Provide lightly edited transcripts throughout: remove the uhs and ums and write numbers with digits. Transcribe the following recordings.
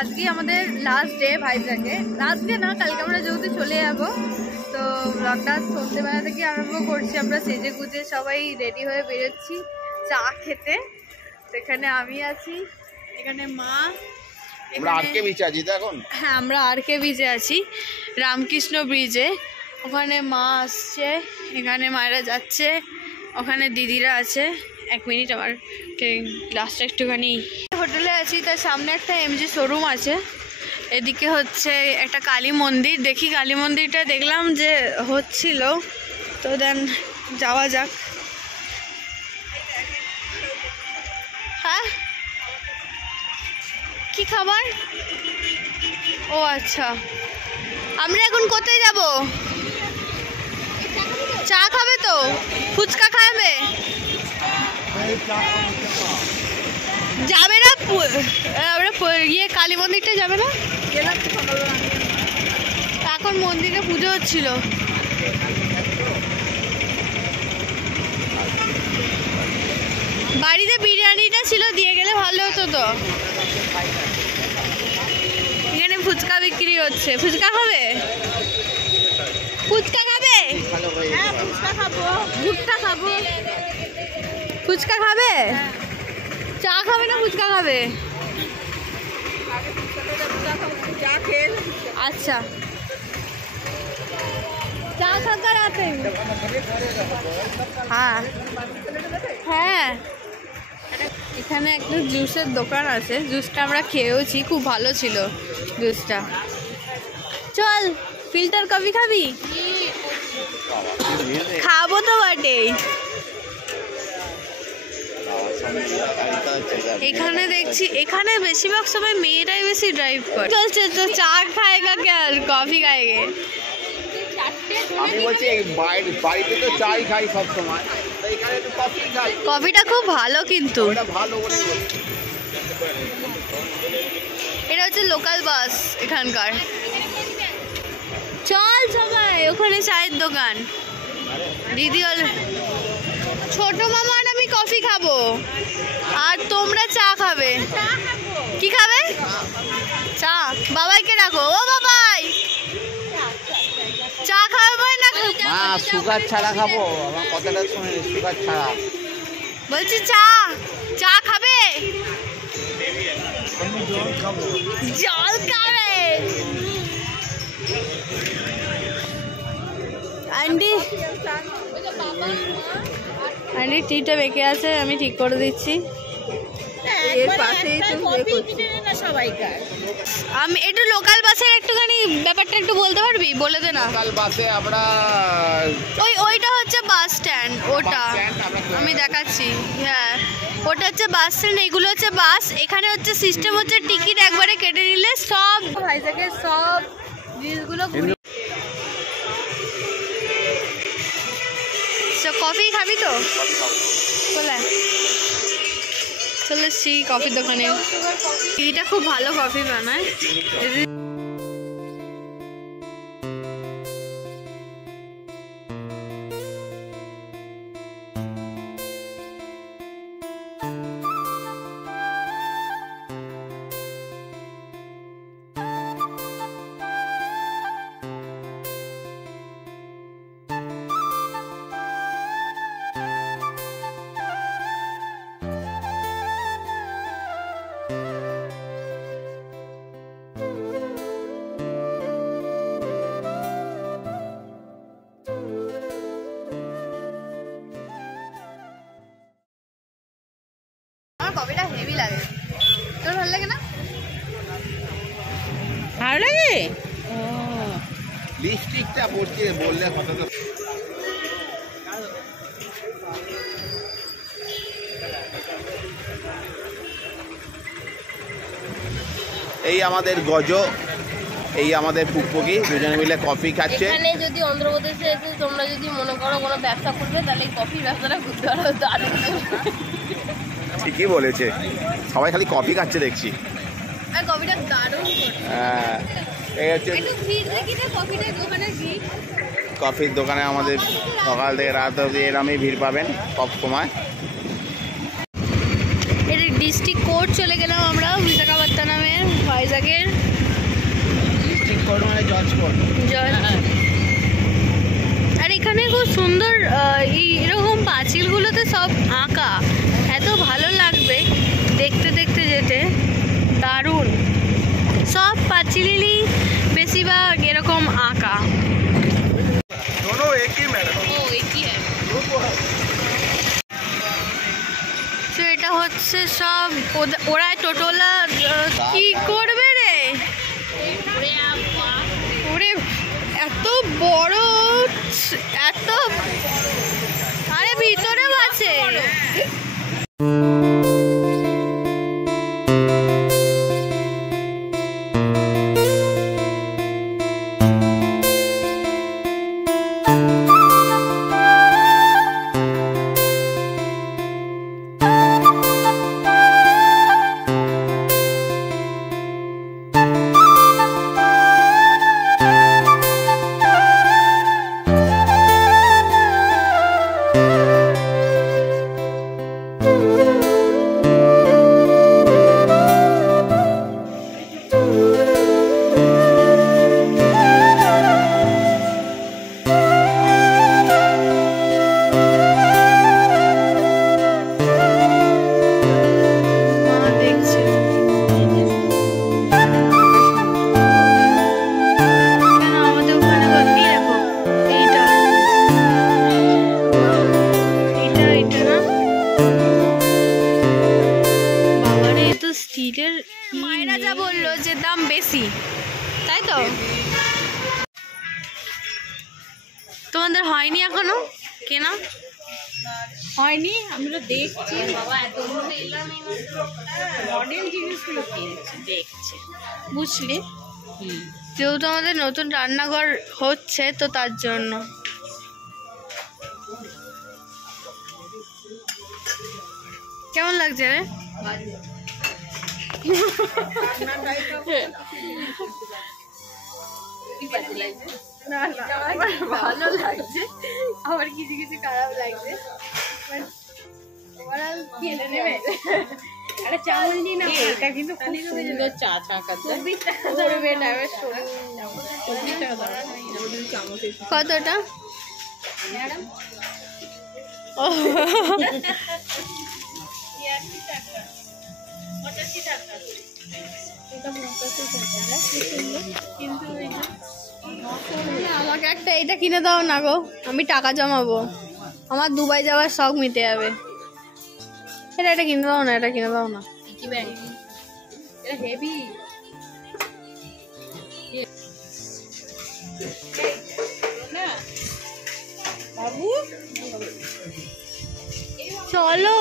আজকে আমাদের last day ভাইজ্যাকে, last day না, কালকে আমরা যেহেতু চলে যাবো, তো ব্লগটা সন্ধ্যেবেলা থেকে আরম্ভ করছি। আমরা সেজে গুজে সবাই রেডি হয়ে বেরোচ্ছি চা খেতে। এখানে আমি আছি, এখানে মা, হ্যাঁ আমরা আর.কে. ব্রিজে আছি, রামকৃষ্ণ ব্রিজে। ওখানে মা আসছে, এখানে মায়েরা যাচ্ছে, ওখানে দিদিরা আছে। এক মিনিট, আমার গ্লাসটা একটুখানি। হোটেলে আছি, তার সামনে একটা এমজি শোরুম আছে, এদিকে হচ্ছে একটা কালী মন্দির। দেখি কালী মন্দিরটা দেখলাম যে হচ্ছিল, তো দেন যাওয়া যাক। হ্যাঁ কি খাবার? ও আচ্ছা, আমরা এখন কোথায় যাব? চা খাবে তো? ফুচকা খাবে? যাবে না? আমরা ইয়ে কালী মন্দিরটা যাবে না? এখন মন্দিরে পুজো হচ্ছিল। বাড়িতে বিরিয়ানিটা ছিল, দিয়ে গেলে ভালো হতো তো। এখানে ফুচকা বিক্রি হচ্ছে, ফুচকা খাবে? ফুচকা খাবে? হ্যাঁ ফুচকা খাবো, ভুট্টা খাবো। ফুচকা খাবে? চা খাবে না ফুচকা খাবে? আচ্ছা চা খাকার আছে। হ্যাঁ হ্যাঁ, এখানে একটা জুসের দোকান আছে, জুসটা আমরা খেয়েওছি, খুব ভালো ছিল জুসটা। চল ফিল্টার কফি খাবি? খাবো তো বটেই। এখানে দেখছি এখানে বেশিরভাগ সময় মেয়েরাই বেশি ড্রাইভ করে। চলছে তো চা খায়গা क्या কফি খাएंगे? আমি বলছি বাড়িতে তো চাই খাই সব সময়, এখানে একটু কফি খাই। কফিটা খুব ভালো, কিন্তু এটা হচ্ছে লোকাল বাস এখানকার। চল সবাই, ওখানে চায়ের দোকান। দিদি ছোট মামা আর আমি কফি খাবো, আর তোমরা চা খাবে। কি খাবে? চা। বাবাইকে ডাকো, ও বাবাই চা খাবে না? সুগার ছাড়া খাবো, আমার কথাটা শুনে, সুগার ছাড়া বলছি। চা চা খাবে? জল খাবে? আন্টি আন্টি টিটা বেঁকে আছে, আমি ঠিক করে দিচ্ছি। আমি একটু লোকাল বাসের একটুখানি ব্যাপারটা একটু বলতে পারবি? বলে দে না। লোকাল বাসে আমরা ওইটা হচ্ছে বাস স্ট্যান্ড, ওটা আমি দেখাচ্ছি। হ্যাঁ ওটা হচ্ছে বাস স্ট্যান্ড, এগুলো হচ্ছে বাস। এখানে হচ্ছে সিস্টেম হচ্ছে টিকিট একবারে কেটে নিলে সব ভাইজাকের সব জিনিসগুলো। কফি খাবি তো? চলে এসছি কফির দোকানে। এটা খুব ভালো কফি বানায়। কফিটা হেভি লাগে, তোর ভালো লাগে না? ভালো লাগে। লিপস্টিকটা পড়ছি বললে কথা তো। এই আমাদের গজ, এই আমাদের পুকপুকি, দুজনে মিলে কফি খাচ্ছে। এখানে যদি অন্ধ্রপ্রদেশে এসে তোমরা যদি মনে করো কোনো ব্যবসা করবে, তাহলে এই কফির ব্যবসাটা করতে পারো। দারুণ। ঠিকই বলেছে, সবাই খালি কফি খাচ্ছে দেখছি। আর কফিটা দারুণ। হ্যাঁ এই হচ্ছে কফির দোকানে আমাদের সকাল থেকে রাত অবধি এরমই ভিড় পাবেন সব সময়। এর ডিস্ট্রিক্ট কোর্ট চলে গেলাম আমরা বিশাখাপত্তনমের, ভাইজাগের ডিস্ট্রিক্ট কোর্ট মানে জজ কোর্ট। আর এখানে খুব সুন্দর এরকম পাঁচিলগুলোতে সব আঁকা, এত ভালো লাগবে দেখতে দেখতে যেতে, দারুণ। সব পাঁচিলেরই বেশিরভাগ এরকম আঁকা। তো এটা হচ্ছে সব ওরা টোটোলা কি করবে রে, ওরে এত বড়, এত, আরে ভিতরেও আছে। মায়েরা যা বললো যে দাম বেশি, তাই তো? তোমাদের হয়নি এখনো কেনা? হয়নি, আমরা দেখছি। বাবা এত মডেল জিনিসগুলো কিনছি, দেখছি, বুঝলি? যেহেতু আমাদের নতুন রান্নাঘর হচ্ছে তো তার জন্য। কেমন লাগছে রে? ভালো লাগছে, আবার কিছু কিছু খারাপ লাগছে। এটা কিন্তু খুব সুন্দর চা কাছে। কতটা? আমাকে একটা এটা কিনে দাও না গো, আমি টাকা জমাবো, আমার দুবাই যাওয়ার শখ মিটে যাবে। এটা কিনে দাও না, এটা কিনে দাও না। হেভি বাবু, চলো।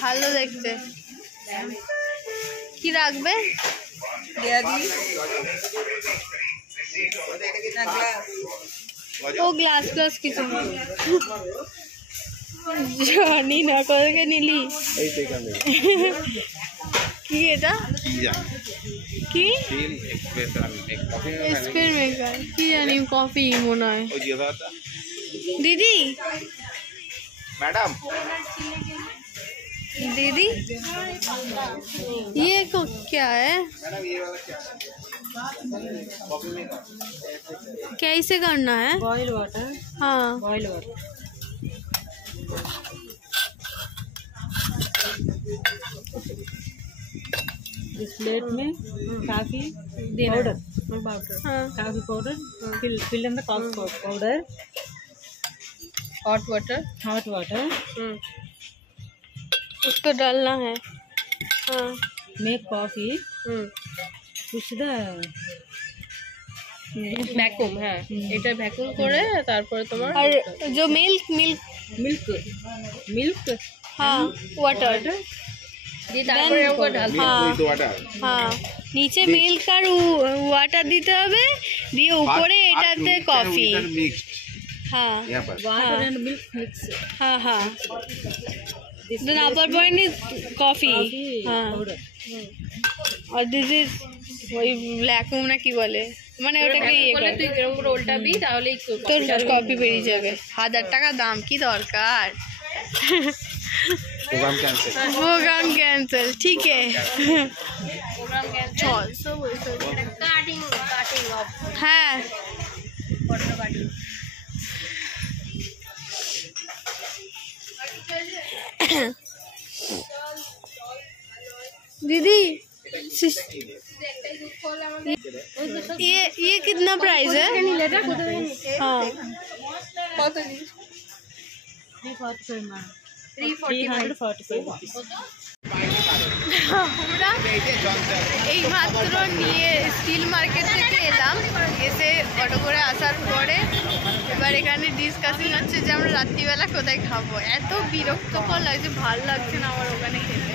ভালো দেখতে। কি রাখবে? ও গ্লাস গ্লাস কিছু জানি না, কোথাকে নিলি? কি এটা? কি স্প্রে মেকার? কি জানি, কফি মনে হয়। दीदी मैडम दीदी ये को क्या है? मैडम ये वाला क्या कैसे करना है? बॉयल वाटर, हाँ बॉयल वाटर। इस प्लेट में काफी पाउडर, हाँ coffee powder, fill in the coffee powder, hot water, hot water, उसको डालना है। हाँ make coffee, push the vacuum. হ্যাঁ এটা ভ্যাকুম করে তারপরে তোমার আর जो मिल्क milk, हाँ वाटर দিয়ে তারপরে ওকে ঢালতে হবে। हाँ तो वाटर हाँ नीचे मिल्क और वाटर দিতে হবে দিয়ে উপরে এটাতে কফি मिक्स्ड हाँ यहाँ पर वाटर एंड मिल्क मिक्स हाँ हाँ then upper point is coffee हाँ और this is ওই ব্ল্যাক মোম না কি বলে মানে ওটাকে ইয়ে বলে করে তুই এরকম করে উল্টাবি তাহলেই তোর কপি বেরিয়ে যাবে 1000 টাকা দাম কি দরকার प्रोग्राम कैंसिल प्रोग्राम कैंसिल ठीक है প্রোগ্রাম ক্যান্সেল চল সব কাটিং অফ হ্যাঁ ফটো কাটিং दीदी ये कितना प्राइस है हाँ কত আমরা এই মাত্র নিয়ে স্টিল মার্কেট থেকে এলাম এসে অটো করে আসার পরে এবার এখানে ডিসকাশন হচ্ছে যে আমরা রাত্রিবেলা কোথায় খাবো এত বিরক্তকর লাগছে ভালো লাগছে না আমার ওখানে খেতে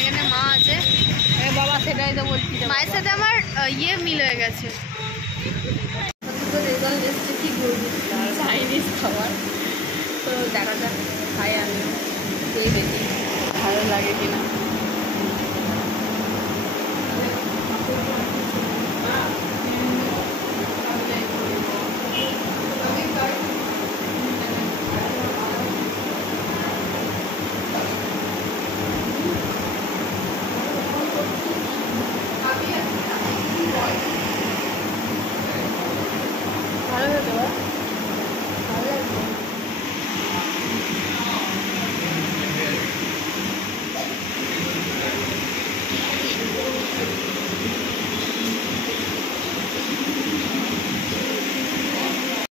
এখানে মা আছে বাবা সেটাই তো বলছি মায়ের সাথে আমার ইয়ে মিল হয়ে গেছে রেজাল্ট এসছে কি করবি চাইনিজ খাবার তো দেখা যাক খাই আমি খেয়ে দেখি ভালো লাগে কিনা